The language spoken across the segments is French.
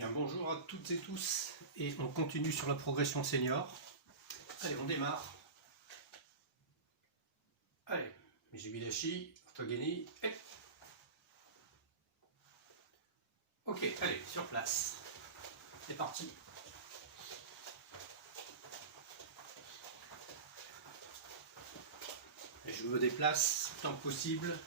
bien bonjour à toutes et tous, et on continue sur la progression senior. Allez, on démarre. Allez, Mijibidashi, Orthogeny, et... Ok, allez, sur place. C'est parti. Et je me déplace tant que possible.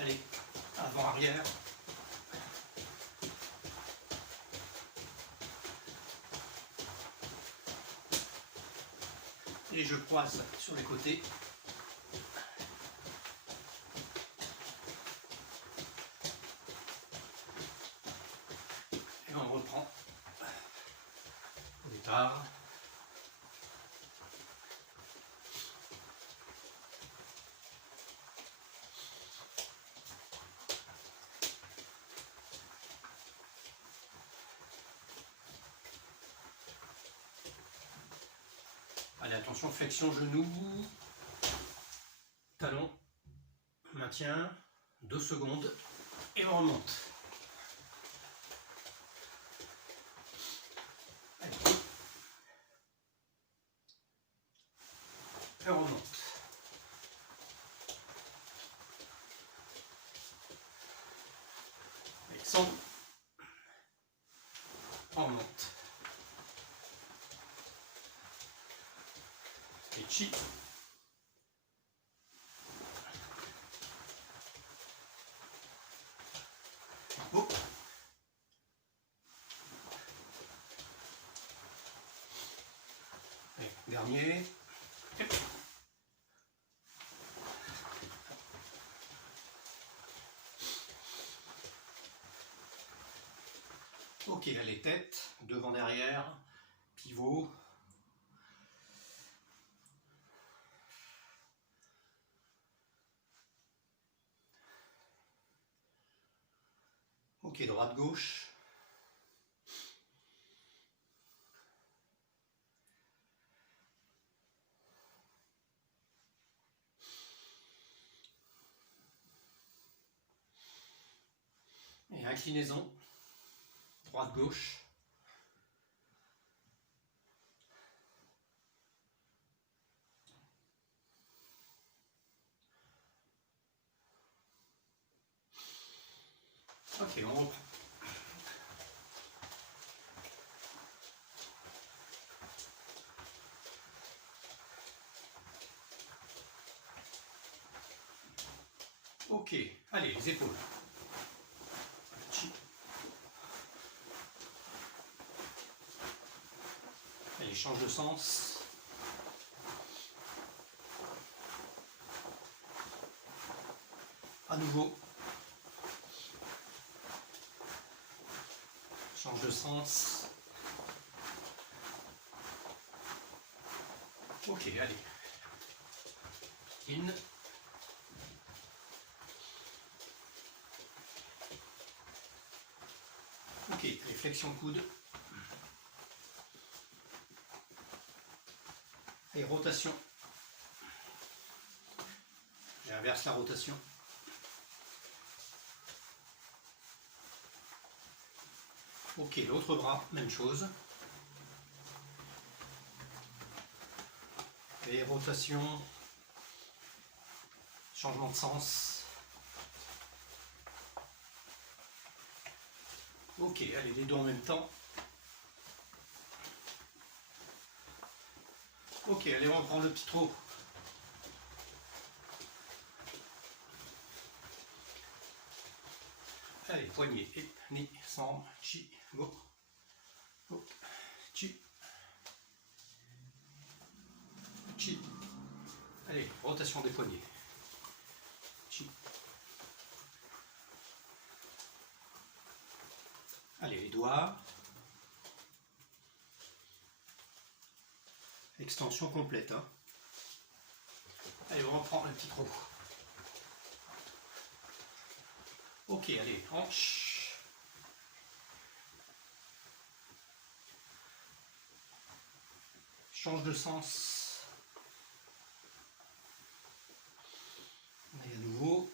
Allez, avant-arrière. Et je croise sur les côtés. Et on reprend au départ. Allez, attention, flexion genou, talon, maintien, 2 secondes, et on remonte. Allez. Et on remonte. Allez, 100. On remonte. Et chi. Oh. Allez, dernier. Ok, allez, tête, devant, derrière, pivot. Ok, droite, gauche. Et inclinaison, droite, gauche. Ok, on reprend. Ok, allez, les épaules. Allez, change de sens. À nouveau. Change de sens. Ok, allez. In. Ok, flexion coude. Et rotation. J'inverse la rotation. Ok, l'autre bras, même chose. Et rotation. Changement de sens. Ok, allez, les deux en même temps. Ok, allez, on prend le petit trot. Allez, poignet, et ni, sans, chi, go. Go, chi. Chi. Allez, rotation des poignets. Chi. Allez, les doigts. Extension complète. Hein. Allez, on reprend le petit trot. Ok, allez, hanche. Change de sens. Et à nouveau.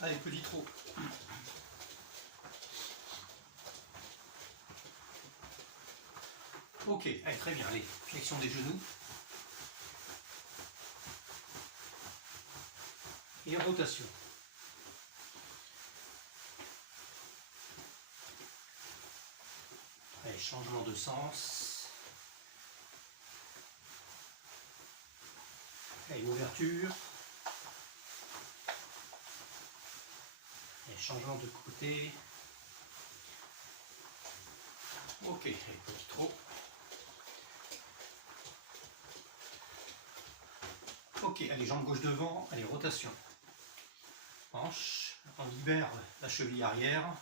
Allez, petit trot. Ok, allez, très bien. Allez, flexion des genoux. Et rotation. Allez, changement de sens. Allez, ouverture. Et changement de côté. Ok, allez, petit trot. Ok, allez, jambe gauche devant, allez, rotation. Hanche, on libère la cheville arrière.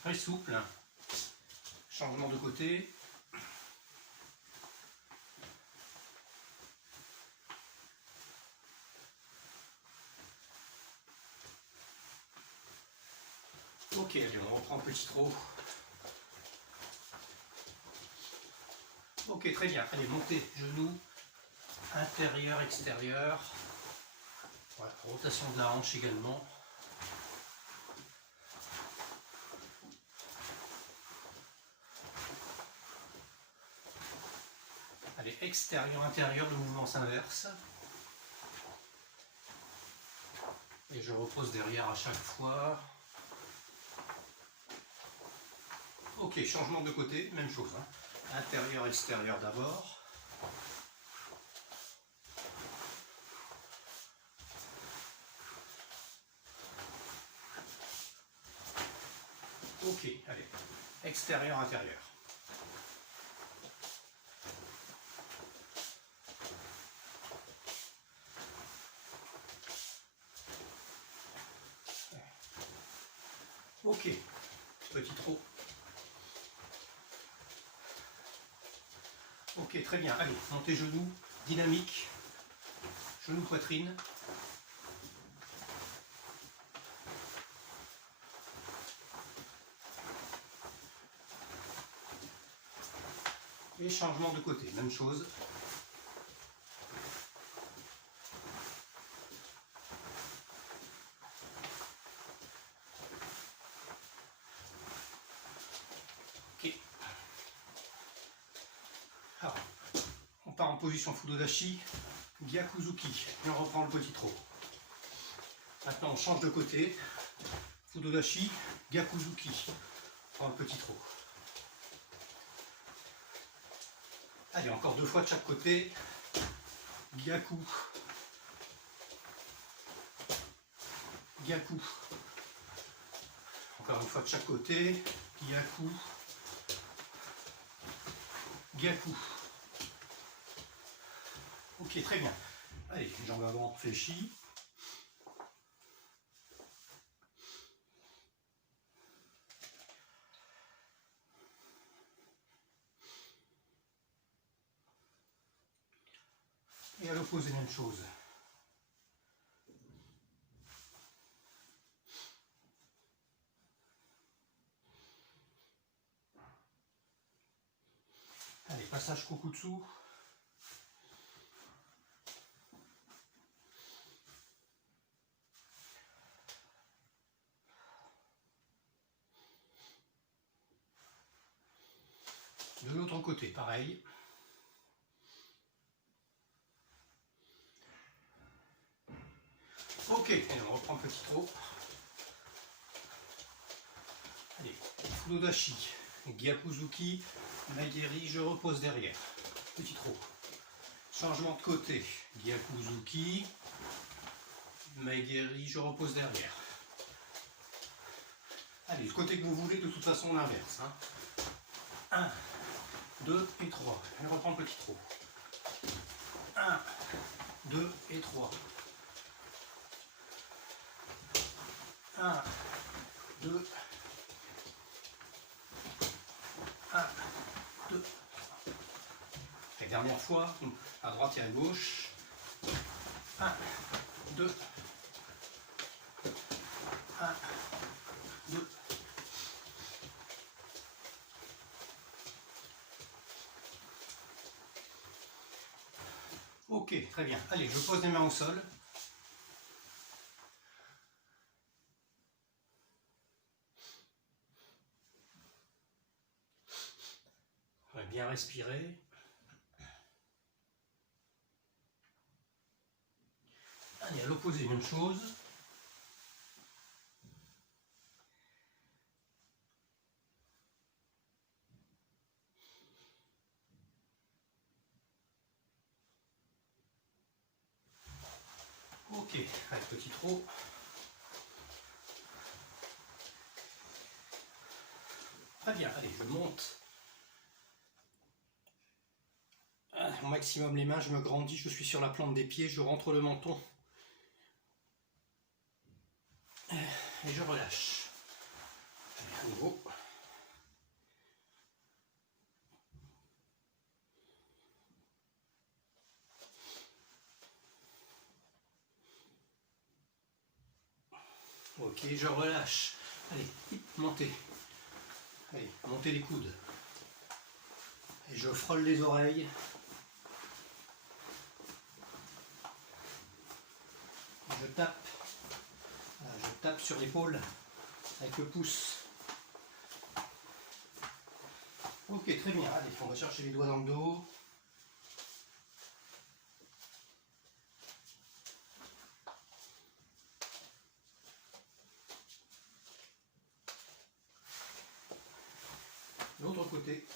Très souple. Changement de côté. Ok, allez, on reprend le petit trot. Ok, très bien. Allez, montez, genoux, intérieur, extérieur. Voilà, rotation de la hanche également. Allez, extérieur, intérieur, le mouvement s'inverse. Et je repose derrière à chaque fois. Ok, changement de côté, même chose. Hein. Intérieur, extérieur d'abord. Ok, allez. Extérieur, intérieur. Ok, petit trot. Ok, très bien. Allez, montez genoux, dynamique. Genou, poitrine. Et changement de côté, même chose. Ok. Alors, on part en position Fudodashi, Gyakuzuki. Et on reprend le petit trot. Maintenant, on change de côté. Fudodashi, Gyakuzuki. On prend le petit trot. Allez, encore 2 fois de chaque côté. Gyaku. Gyaku. Encore 1 fois de chaque côté. Gyaku. Gyaku. Ok, très bien. Allez, jambe avant fléchie. Et à l'opposé, même chose. Allez, passage Kokutsu. De l'autre côté, pareil. Ok, et on reprend le petit trot. Allez, Fudodashi, Gyakuzuki, Maigeri, je repose derrière. Petit trot. Changement de côté, Gyakuzuki, Maigeri, je repose derrière. Allez, le côté que vous voulez, de toute façon on inverse. Hein. 1, 2 et 3. Et on reprend le petit trot. 1, 2 et 3. 1, 2, 1, 2. Et dernière fois, à droite et à gauche. 1, 2, 1, 2. Ok, très bien. Allez, je pose les mains au sol. On va bien respirer. Allez, à l'opposé, même chose. Ok, allez, petit trot. Très bien, allez, je monte. Au maximum les mains, je me grandis, je suis sur la plante des pieds, je rentre le menton. Et je relâche. Allez, à nouveau. Ok, je relâche. Allez, montez. Allez, montez les coudes. Et je frôle les oreilles. Je tape. Voilà, je tape sur l'épaule avec le pouce. Ok, très bien. Allez, on va chercher les doigts dans le dos. L'autre côté.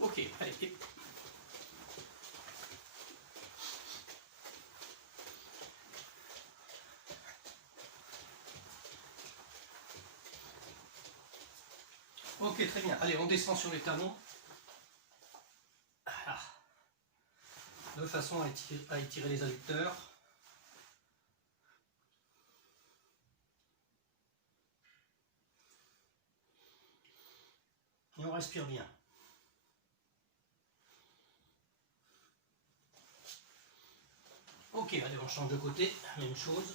Ok, allez. Ok, très bien. Allez, on descend sur les talons. Voilà. De façon à étirer les adducteurs. Et on respire bien. Ok, allez, on change de côté. Même chose.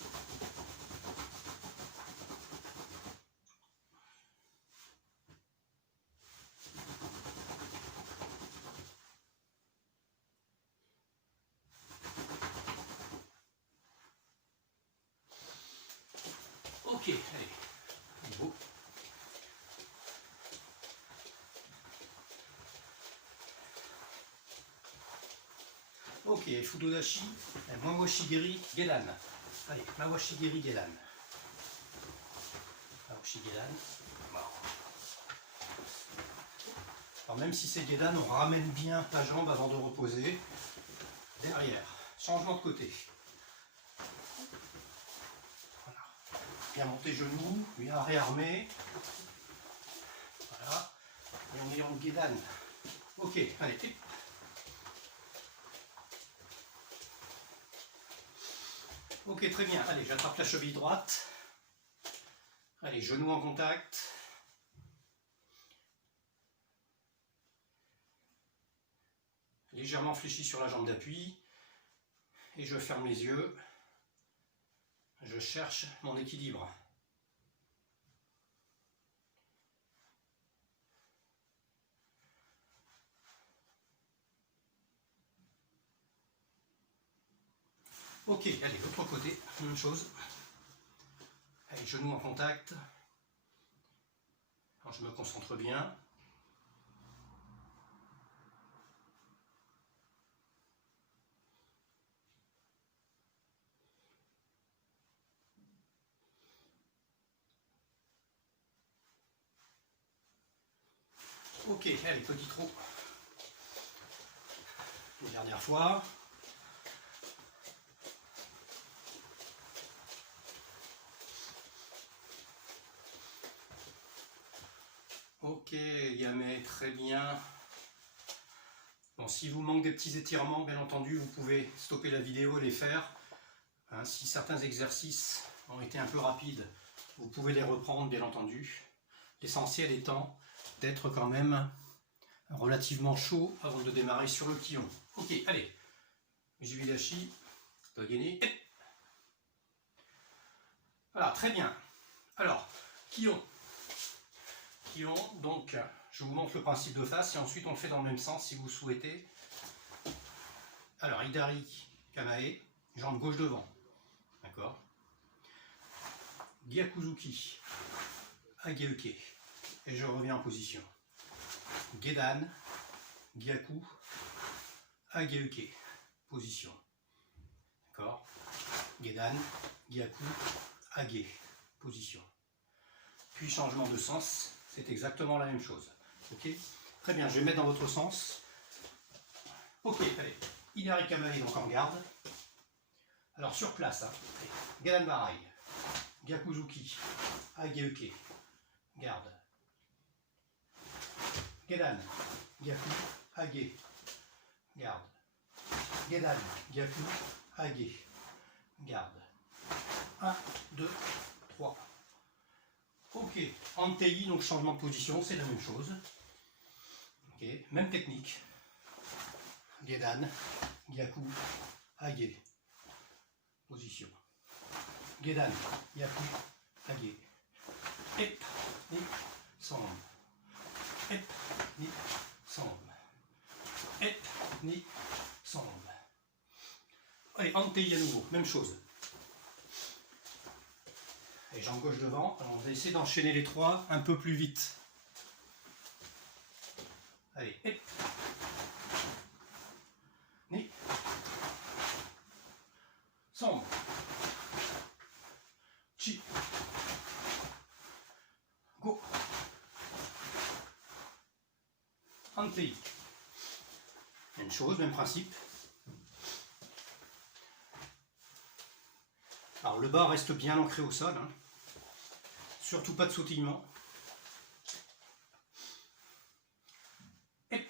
Ok, allez. Niveau. Ok, Fudodashi, Mawashigiri Gedan. Allez, Mawashigiri Gedan. Mawashigiri Gedan. Alors même si c'est Gedan, on ramène bien la jambe avant de reposer. Derrière, changement de côté. Voilà. Bien monter genoux, bien réarmer. Voilà. Et on est en Gedan. Ok, allez. Ok, très bien. Allez, j'attrape la cheville droite. Allez, genoux en contact. Légèrement fléchi sur la jambe d'appui. Et je ferme les yeux. Je cherche mon équilibre. Ok, allez, l'autre côté, même chose. Allez, genoux en contact. Alors, je me concentre bien. Ok, allez, petit trot. Une dernière fois. Ok, Yamé, très bien. Bon, si vous manque des petits étirements, bien entendu, vous pouvez stopper la vidéo et les faire. Hein, si certains exercices ont été un peu rapides, vous pouvez les reprendre, bien entendu. L'essentiel étant d'être quand même relativement chaud avant de démarrer sur le quillon. Ok, allez. Jubilashi, Togeni. Voilà, très bien. Alors, quillon. Quillon, donc, je vous montre le principe de face et ensuite on le fait dans le même sens si vous souhaitez. Alors, Hidari, Kamae, jambe gauche devant. D'accord. Gyakuzuki, Ageuke. Et je reviens en position. Gedan, Gyaku, Ageuke. Position. D'accord. Gedan, Gyaku, Age. Position. Puis changement de sens, c'est exactement la même chose. Ok. Très bien, je vais mettre dans votre sens. Ok, allez. Hidari Kamae donc en garde. Alors sur place, hein. Gedan Barai, Gyakuzuki, Ageuke, garde. Gedan, Gyaku, Age, garde. Gedan, Gyaku, Age, garde. 1, 2, 3. Ok, Antei, donc changement de position, c'est la même chose. Ok, même technique. Gedan, Gyaku, Age. Position. Gedan, Gyaku, Age. Ep, ni, sombe. Ep, ni, sombe. Ep, ni, sombe. Allez, Antei à nouveau, même chose. Et jambe gauche devant. Alors on va essayer d'enchaîner les trois un peu plus vite. Allez, ep. Ni. Sombe. Chi. Go. Antei. Même chose, même principe. Alors le bas reste bien ancré au sol. Hein. Surtout pas de sautillement. Ep.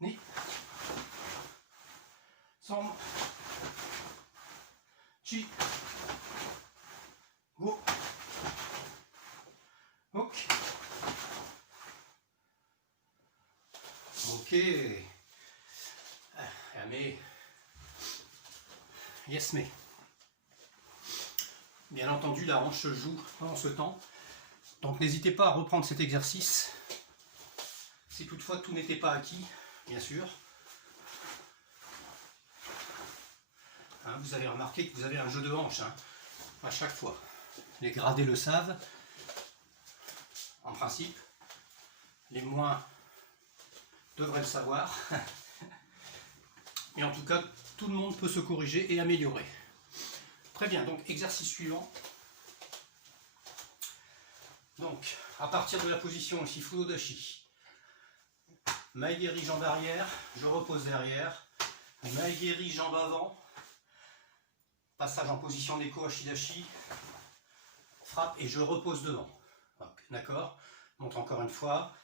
Ni. Sombe. Chi. Go. Ok. Ok. Mais yes, mais. Bien entendu, la hanche se joue pendant ce temps. Donc n'hésitez pas à reprendre cet exercice. Si toutefois tout n'était pas acquis, bien sûr. Hein, vous avez remarqué que vous avez un jeu de hanche hein, à chaque fois. Les gradés le savent, en principe. Les moins devraient le savoir. Mais en tout cas, tout le monde peut se corriger et améliorer. Très bien, donc exercice suivant. Donc, à partir de la position ici, Fudodashi. Maegeri jambe arrière, je repose derrière. Maegeri jambe avant. Passage en position Neko Ashidashi. Frappe et je repose devant. D'accord. Monte encore une fois.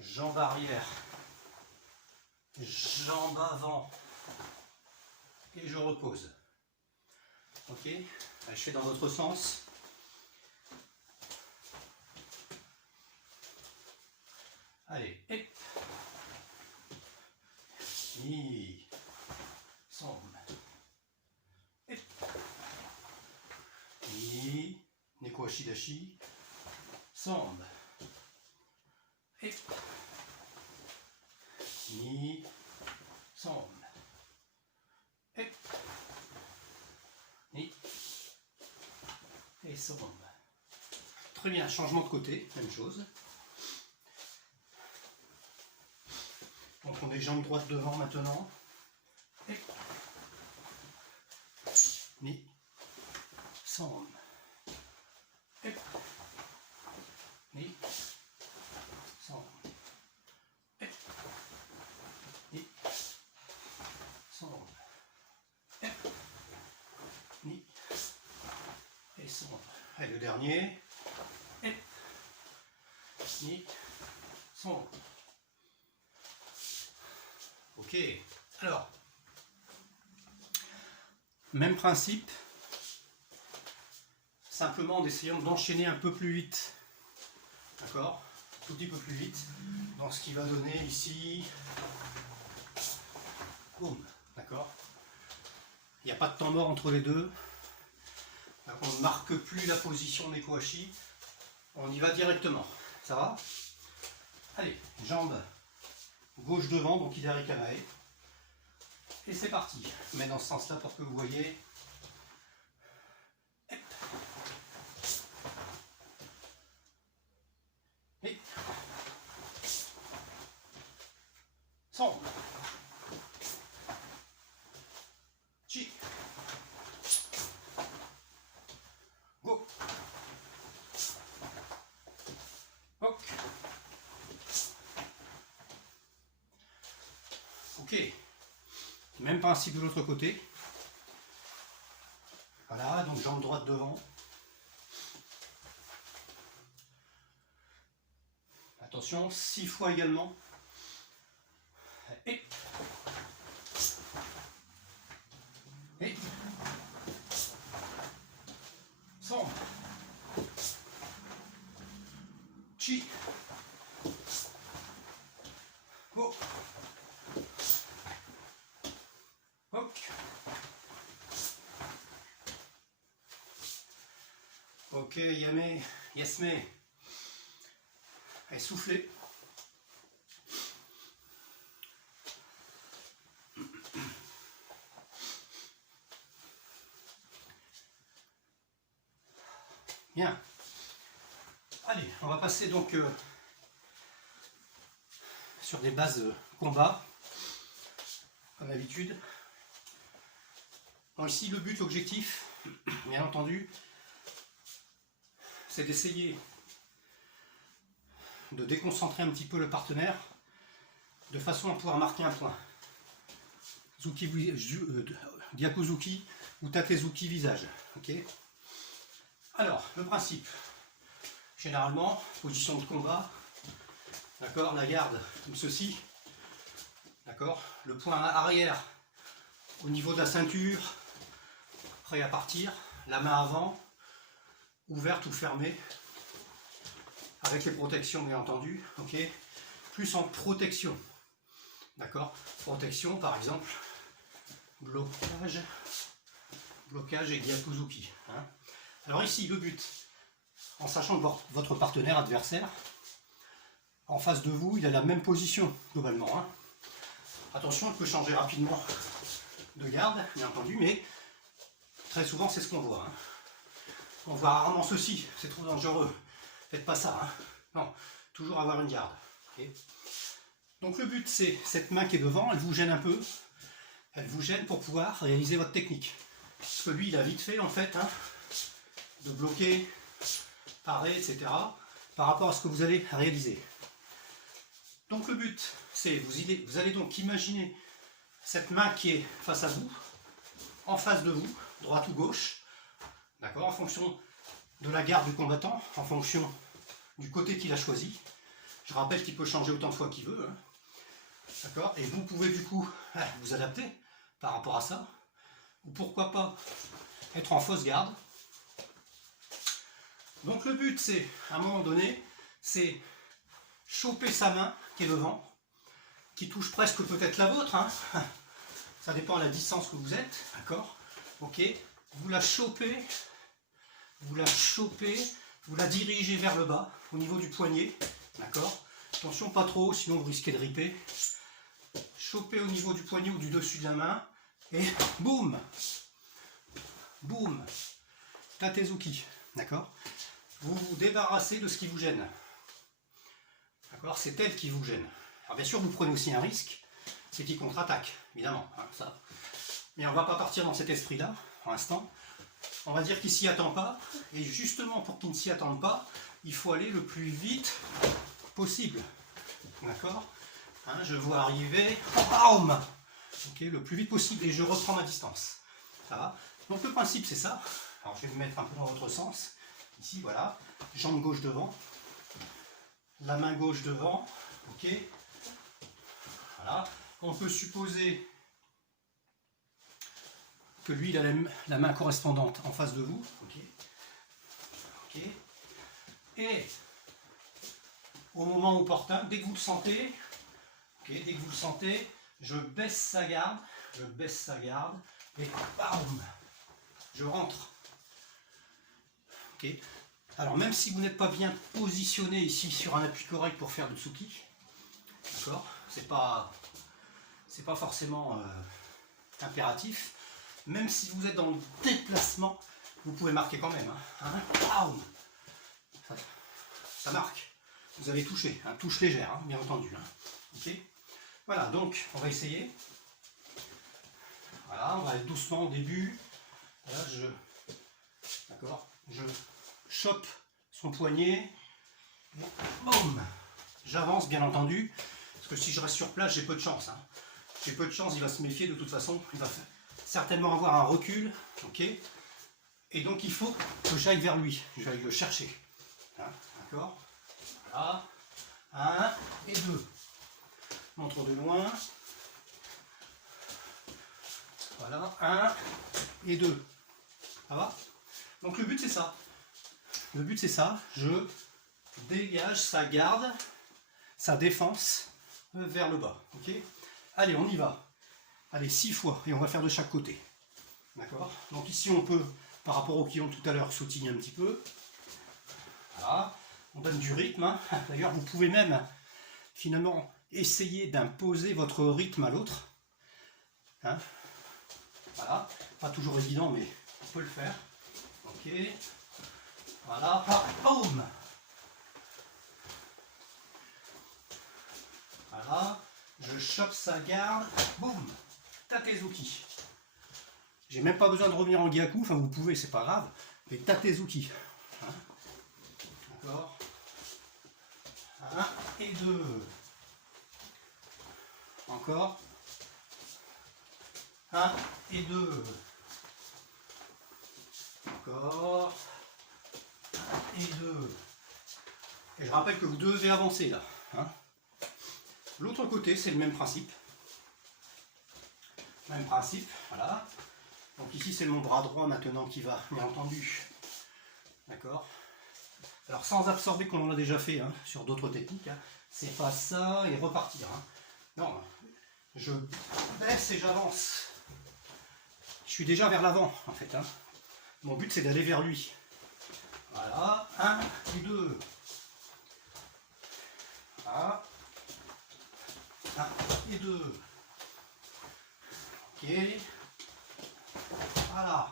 Jambe arrière. Jambe avant. Et je repose. Ok. Je fais dans l'autre sens. Allez. Hop. Ni. Sombe. Hop. Ni. Neko Ashidashi. Sombe. Hop. Ni. Sombe. Hop. Ni. Et sombe. Très bien, changement de côté, même chose. Donc on est jambe droite devant maintenant. Hop. Ni. Sombe. Hop. Ni. Sombe. Hop. Ni. Sombe. Hop. Ni. Et sombe. Et le dernier. Hop. et sombre. Ok, alors, même principe, simplement en essayant d'enchaîner un peu plus vite, d'accord, un tout petit peu plus vite, dans ce qui va donner ici, boum, d'accord, il n'y a pas de temps mort entre les deux, on ne marque plus la position des kohachi, on y va directement, ça va? Allez, jambe gauche devant, donc Hidari Kamae. Et c'est parti. Je mets dans ce sens-là pour que vous voyez. Et sombre. Chi. Go. Ok. Ok. Même principe de l'autre côté. Voilà, donc jambe droite devant. Attention, 6 fois également. Et sombre. Chi. Go. Ok. Ok, Yame, Yasme. Allez, soufflez. Bien. Allez, on va passer donc sur des bases de combat, comme d'habitude. Bon, ici, le but, l'objectif, bien entendu, c'est d'essayer de déconcentrer un petit peu le partenaire de façon à pouvoir marquer un point. Gyakuzuki ou Tatezuki visage. Okay. Alors, le principe, généralement, position de combat, d'accord, la garde comme ceci, d'accord, le point arrière au niveau de la ceinture, prêt à partir, la main avant, ouverte ou fermée, avec les protections bien entendu, ok, plus en protection, d'accord, protection par exemple, blocage et Gyakuzuki. Hein. Alors ici le but, en sachant que votre partenaire adversaire, en face de vous, il a la même position globalement. Hein. Attention, il peut changer rapidement de garde, bien entendu, mais très souvent c'est ce qu'on voit. Hein. On voit rarement ceci, c'est trop dangereux. Faites pas ça. Hein. Non, toujours avoir une garde. Okay. Donc le but c'est cette main qui est devant, elle vous gêne un peu. Elle vous gêne pour pouvoir réaliser votre technique. Parce que lui il a vite fait en fait hein, de bloquer, parer, etc. par rapport à ce que vous allez réaliser. Donc le but c'est vous allez donc imaginer cette main qui est face à vous, en face de vous, droite ou gauche, d'accord, en fonction de la garde du combattant, en fonction du côté qu'il a choisi. Je rappelle qu'il peut changer autant de fois qu'il veut. Hein. D'accord. Et vous pouvez du coup vous adapter par rapport à ça. Ou pourquoi pas être en fausse garde. Donc le but c'est, à un moment donné, c'est choper sa main qui est devant, qui touche presque peut-être la vôtre. Hein. Ça dépend de la distance que vous êtes. D'accord. Ok. Vous la chopez. Vous la dirigez vers le bas, au niveau du poignet, d'accord. Attention, pas trop, sinon vous risquez de ripper. Chopez au niveau du poignet ou du dessus de la main, et boum, boum, Tatezuki, d'accord. Vous vous débarrassez de ce qui vous gêne, d'accord. C'est elle qui vous gêne. Alors bien sûr, vous prenez aussi un risque, c'est qu'il contre-attaque, évidemment, hein, ça. Mais on ne va pas partir dans cet esprit-là, pour l'instant. On va dire qu'il ne s'y attend pas, et justement pour qu'il ne s'y attende pas, il faut aller le plus vite possible. D'accord, hein, je vois arriver, okay, le plus vite possible, et je reprends ma distance. Ça va. Donc le principe c'est ça. Alors je vais me mettre un peu dans votre sens. Ici, voilà, jambe gauche devant. la main gauche devant, ok. Voilà, on peut supposer que lui il a la main correspondante en face de vous, ok. Ok. Et au moment opportun, dès que vous le sentez, ok, dès que vous le sentez, je baisse sa garde et bam, je rentre. Ok. Alors même si vous n'êtes pas bien positionné ici sur un appui correct pour faire du tsuki, d'accord, c'est pas forcément impératif. Même si vous êtes dans le déplacement, vous pouvez marquer quand même. Hein. Ça marque. Vous avez touché, hein, touche légère, hein, bien entendu. Hein. Ok. Voilà, donc on va essayer. Voilà, on va aller doucement au début. Voilà, je chope son poignet. Boum. J'avance, bien entendu. Parce que si je reste sur place, j'ai peu de chance. Hein. J'ai peu de chance, il va se méfier de toute façon. Il va certainement avoir un recul. Ok. Et donc il faut que j'aille vers lui. J'aille le chercher. Hein, d'accord. Voilà. 1 et 2. Montre de loin. Voilà. 1 et 2. Ça va? Donc le but c'est ça. Le but c'est ça. Je dégage sa garde, sa défense vers le bas. Ok. Allez, on y va. Allez, 6 fois. Et on va faire de chaque côté. D'accord. Donc ici on peut, par rapport au kion tout à l'heure, sautiller un petit peu. Voilà. On donne du rythme. Hein. D'ailleurs, vous pouvez même finalement essayer d'imposer votre rythme à l'autre. Hein. Voilà. Pas toujours évident, mais on peut le faire. Ok. Voilà. Boum. Voilà. Je chope sa garde. Boum. Tatezuki. J'ai même pas besoin de revenir en gyaku. Enfin, vous pouvez, c'est pas grave. Mais tatezuki. Hein. D'accord. 1 et 2. Encore. 1 et 2. Encore. 1 et 2. Et je rappelle que vous devez avancer là. Hein. L'autre côté, c'est le même principe. Même principe, voilà. Donc ici, c'est mon bras droit maintenant qui va, bien entendu. D'accord. Alors sans absorber comme on l'a déjà fait hein, sur d'autres techniques, hein, c'est pas ça et repartir. Hein. Non, je baisse et j'avance. Je suis déjà vers l'avant en fait. Hein. Mon but c'est d'aller vers lui. Voilà, 1 et 2. Voilà. 1 et 2. Ok. Voilà.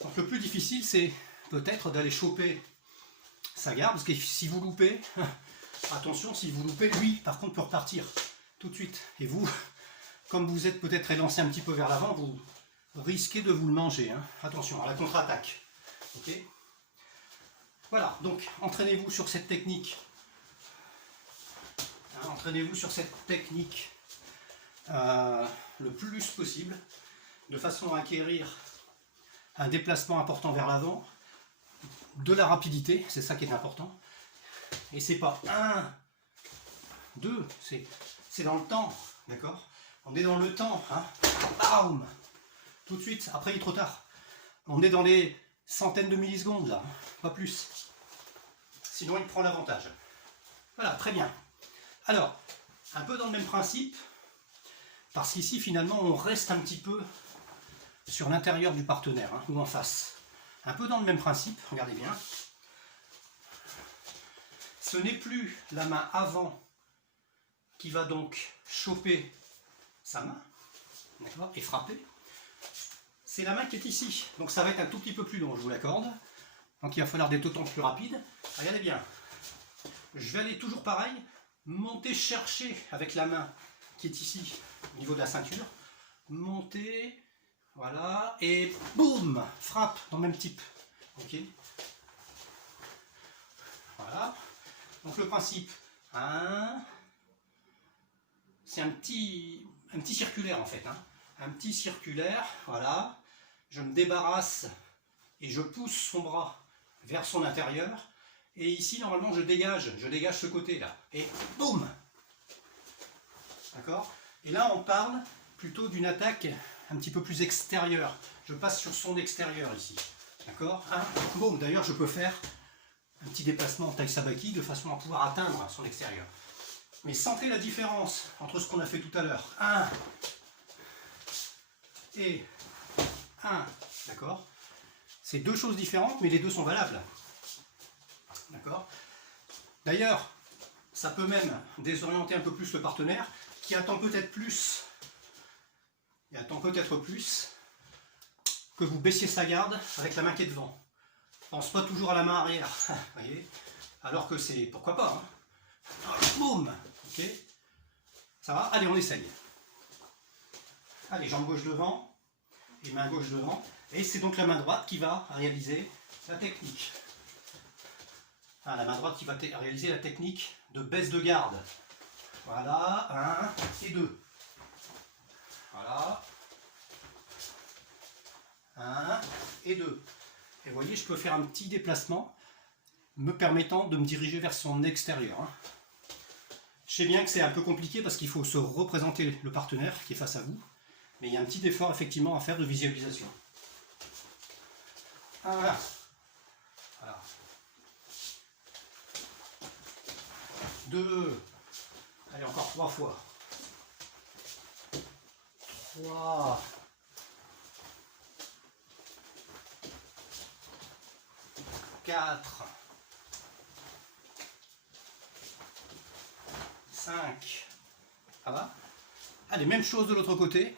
Donc le plus difficile c'est peut-être d'aller choper sa garde, parce que si vous loupez, attention, si vous loupez, lui par contre peut repartir tout de suite. Et vous, comme vous êtes peut-être élancé un petit peu vers l'avant, vous risquez de vous le manger. Hein. Attention à la contre-attaque. Ok. Voilà, donc entraînez-vous sur cette technique. Hein, entraînez-vous sur cette technique le plus possible, de façon à acquérir un déplacement important vers l'avant, de la rapidité, c'est ça qui est important. Et c'est pas 1, 2, c'est dans le temps, d'accord? On est dans le temps, hein? Bam! Tout de suite, après il est trop tard. On est dans les centaines de millisecondes là, pas plus. Sinon il prend l'avantage. Voilà, très bien. Alors, un peu dans le même principe, parce qu'ici finalement on reste un petit peu sur l'intérieur du partenaire, hein, ou en face. Un peu dans le même principe, regardez bien. Ce n'est plus la main avant qui va donc choper sa main, d'accord, et frapper. C'est la main qui est ici. Donc ça va être un tout petit peu plus long, je vous l'accorde. Donc il va falloir des d'autant plus rapides. Regardez bien. Je vais aller toujours pareil, monter, chercher avec la main qui est ici, au niveau de la ceinture. Monter, voilà, et boum, frappe dans le même type. Ok. Voilà. Donc le principe, c'est un petit circulaire en fait. Hein. Un petit circulaire, voilà. Je me débarrasse et je pousse son bras vers son intérieur. Et ici, normalement, je dégage ce côté-là. Et boum! D'accord? Et là, on parle plutôt d'une attaque un petit peu plus extérieure. Je passe sur son extérieur ici. D'accord? Boum! D'ailleurs, je peux faire un petit déplacement en taille sabaki de façon à pouvoir atteindre son extérieur. Mais sentez la différence entre ce qu'on a fait tout à l'heure. 1 et 1. D'accord? C'est deux choses différentes, mais les deux sont valables. D'accord? D'ailleurs, ça peut même désorienter un peu plus le partenaire qui attend peut-être plus, que vous baissiez sa garde avec la main qui est devant. Pense pas toujours à la main arrière, voyez? Alors que c'est, pourquoi pas, hein? Boum! Ok? Ça va? Allez, on essaye. Allez, jambe gauche devant et main gauche devant. Et c'est donc la main droite qui va réaliser la technique. Enfin, la main droite qui va réaliser la technique de baisse de garde. Voilà, 1 et 2. Voilà. 1 et 2. Et vous voyez, je peux faire un petit déplacement me permettant de me diriger vers son extérieur. Je sais bien que c'est un peu compliqué parce qu'il faut se représenter le partenaire qui est face à vous. Mais il y a un petit effort effectivement à faire de visualisation. Voilà. Voilà. 2. Allez, encore 3 fois. 3. 4. 5. Ça va? Allez, même chose de l'autre côté.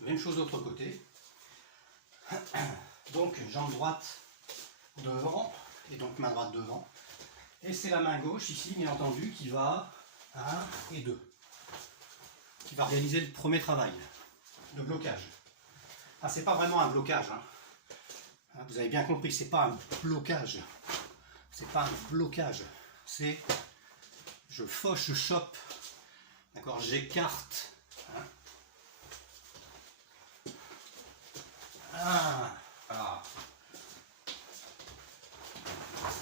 Même chose de l'autre côté. Donc, jambe droite devant, et donc main droite devant. Et c'est la main gauche ici, bien entendu, qui va 1 et 2. Qui va réaliser le premier travail de blocage. Ah, c'est pas vraiment un blocage. Hein. Vous avez bien compris, c'est pas un blocage. C'est pas un blocage. C'est je fauche, je chope. D'accord, j'écarte. Hein. 1, voilà.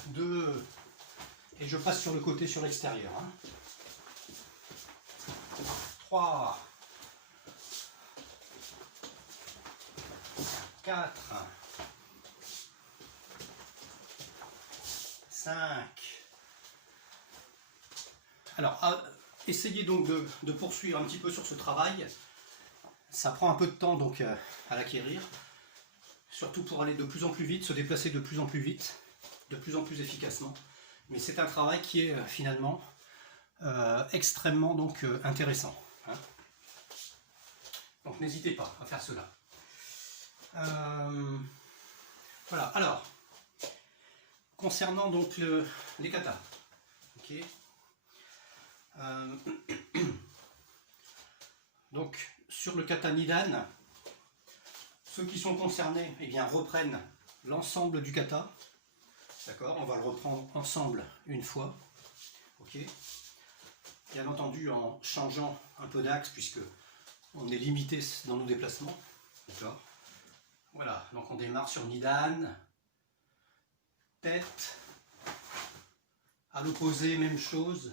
2, et je passe sur le côté, sur l'extérieur. Hein. 3, 4, 5. Alors, essayez donc de poursuivre un petit peu sur ce travail. Ça prend un peu de temps donc à l'acquérir. Surtout pour aller de plus en plus vite, se déplacer de plus en plus vite, de plus en plus efficacement. Mais c'est un travail qui est finalement extrêmement donc, intéressant. Hein. Donc n'hésitez pas à faire cela. Voilà, alors, concernant donc les katas. Okay. Donc sur le kata Nidan, ceux qui sont concernés eh bien, reprennent l'ensemble du kata. D'accord, on va le reprendre ensemble une fois. Ok. Bien entendu en changeant un peu d'axe puisque on est limité dans nos déplacements. D'accord. Voilà, donc on démarre sur Nidan. Tête. À l'opposé, même chose.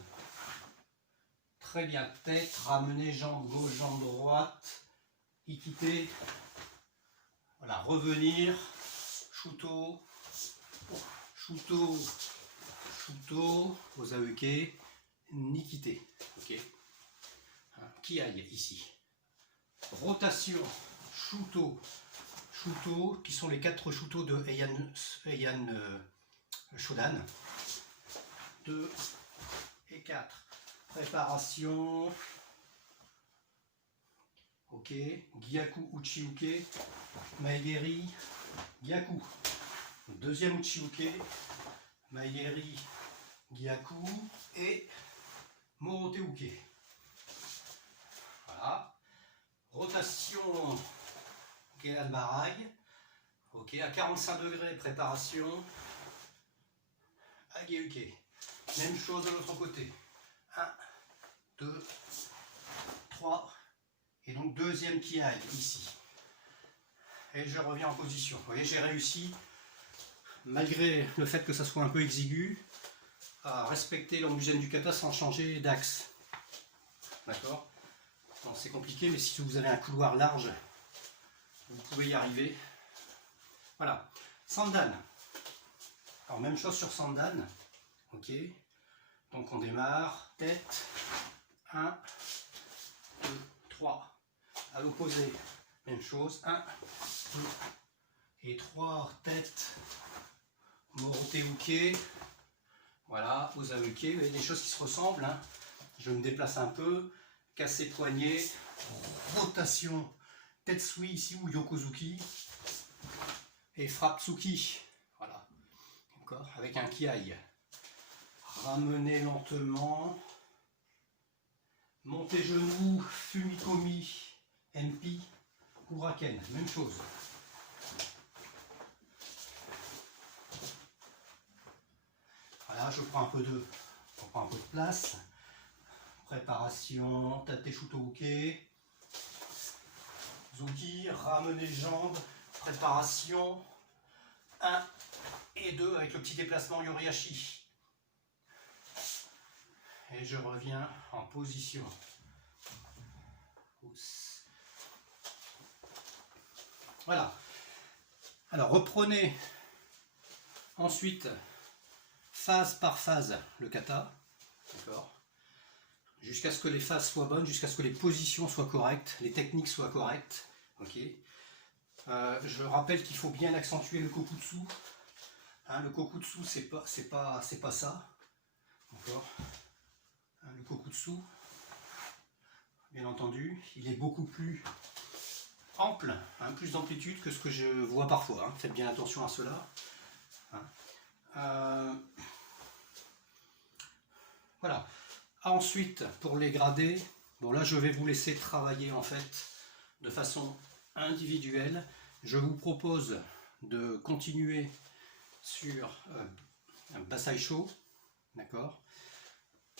Très bien, tête, ramener jambe gauche, jambe droite, Ikite, voilà, revenir, Shuto, Shuto, Shuto, Osaeuke, Nikite, ok, Kiai ici, rotation, Shuto, Shuto, qui sont les 4 Shuto de Heian Shodan, 2 et 4. Préparation. Ok. Gyaku Uchiuke. Maegeri. Gyaku. Deuxième Uchiuke. Maegeri. Gyaku. Et Moroteuke. Voilà. Rotation. Ok, Albarai. Ok, à 45 degrés, préparation. Ageuke. Même chose de l'autre côté. 1, 2, 3, et donc deuxième Kiai ici. Et je reviens en position. Vous voyez, j'ai réussi malgré le fait que ça soit un peu exigu, à respecter l'embusène du kata sans changer d'axe. D'accord? C'est compliqué, mais si vous avez un couloir large, vous pouvez y arriver. Voilà. Sandan. Alors même chose sur Sandan. Ok. Donc on démarre. Tête. 1, 2, 3. À l'opposé, même chose. 1, 2 et 3. Tête. Morote uke. Voilà, Osa uke. Vous avez des choses qui se ressemblent. Hein. Je me déplace un peu. Casser poignet. Rotation. Tetsui ici ou Yokozuki. Et frappe Tsuki. Voilà. D'accord. Avec un kiai. Ramenez lentement. Montez genoux. Fumikomi. MP. Huraken. Même chose. Voilà, je prends un peu de place. Préparation, tate shuto uke. Zuki, ramenez les jambes. Préparation. 1 et 2 avec le petit déplacement Yoriashi. Et je reviens en position. Voilà. Alors reprenez ensuite phase par phase le kata. D'accord. Jusqu'à ce que les phases soient bonnes, jusqu'à ce que les positions soient correctes, les techniques soient correctes. Ok. Je rappelle qu'il faut bien accentuer le kokutsu. Hein, le kokutsu, c'est pas ça. D'accord. Hein, le kokutsu, bien entendu, il est beaucoup plus ample, hein, plus d'amplitude que ce que je vois parfois. Hein. Faites bien attention à cela. Hein. Voilà. Ensuite, pour les gradés, bon là je vais vous laisser travailler en fait de façon individuelle. Je vous propose de continuer sur un Basaisho, d'accord,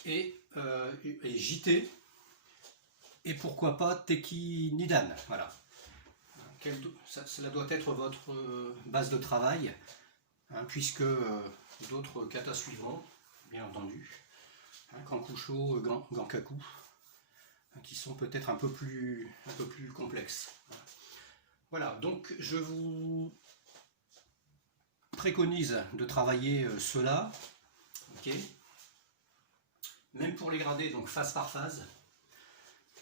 et JT, et pourquoi pas Teki Nidan. Voilà. Cela doit être votre base de travail, hein, puisque d'autres katas suivront, bien entendu. Kankusho, Gankaku, qui sont peut-être un peu plus complexes. Voilà, donc je vous préconise de travailler cela, ok. Même pour les gradés, donc phase par phase.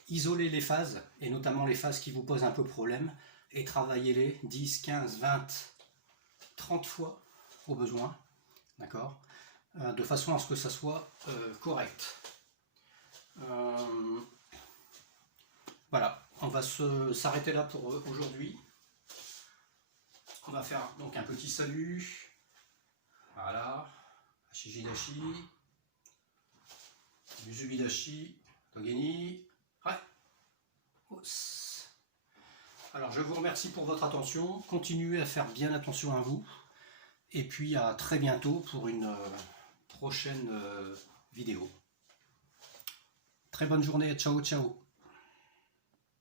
Isolez les phases, et notamment les phases qui vous posent un peu problème, et travaillez-les 10, 15, 20, 30 fois au besoin, d'accord, de façon à ce que ça soit correct. Voilà, on va s'arrêter là pour aujourd'hui. On va faire donc un petit salut. Voilà, Ashijidashi, Musubidashi, Togeni. Ouais. Alors je vous remercie pour votre attention. Continuez à faire bien attention à vous. Et puis à très bientôt pour une prochaine vidéo. Très bonne journée, ciao ciao.